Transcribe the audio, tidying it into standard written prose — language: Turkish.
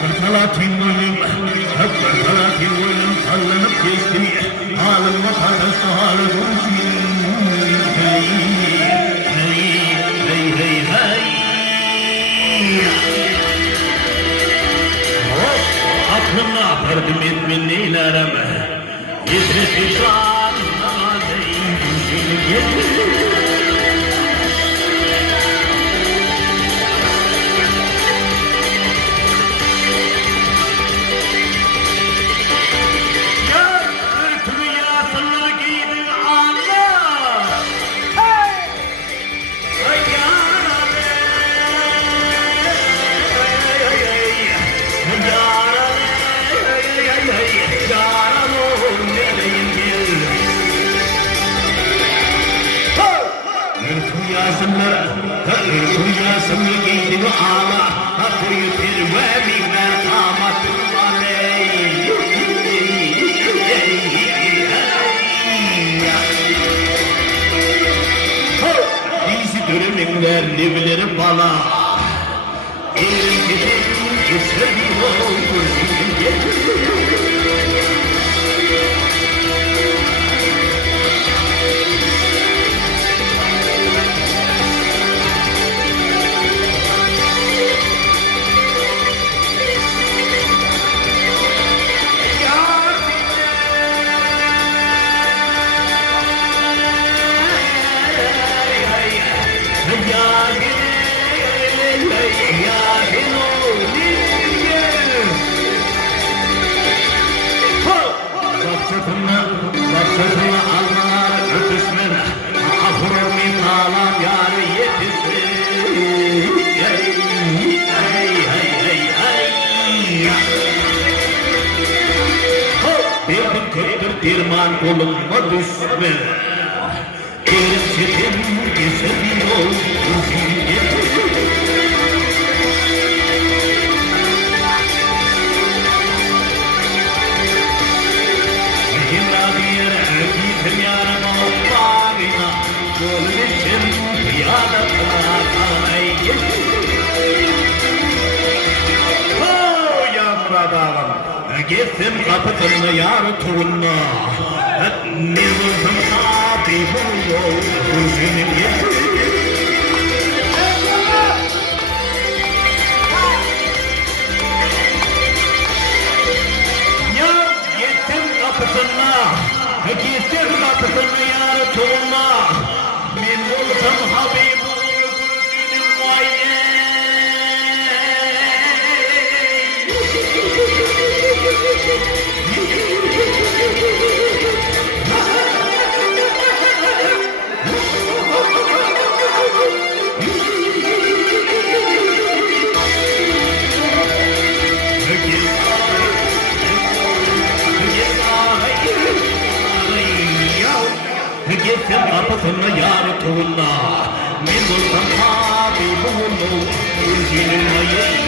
Kırkalatin ölüm, hep kırkalatin ölüm sallanıp geçti. Halıma karşı halı konuşuyor. Hey, hey, hey, hey, hey. Aklımla perdim etmin neylereme. Yetresi şanına değil, Rüyasını giydim ağla, hatırı bir verdiğimler kamatım var. Bizi dürümünler livleri bana, elim gidip geçirdim oldu. Sırtına almalar öpüşmen, ahurur mi kalam yarı yetişsin. Hey, hey, hey, hey, hey. Bir kırdır dirman kolumma düşme. Elim çetim geçemiyor. Gittim kapıtını yar turuna, ne vurdum abi bu senin ya gittim kapıtına yar turuna, ne vurdum abi bu senin vaye. Gittim kapısını yar tuğla, min bulsam abi bunu, ülkenin hayır.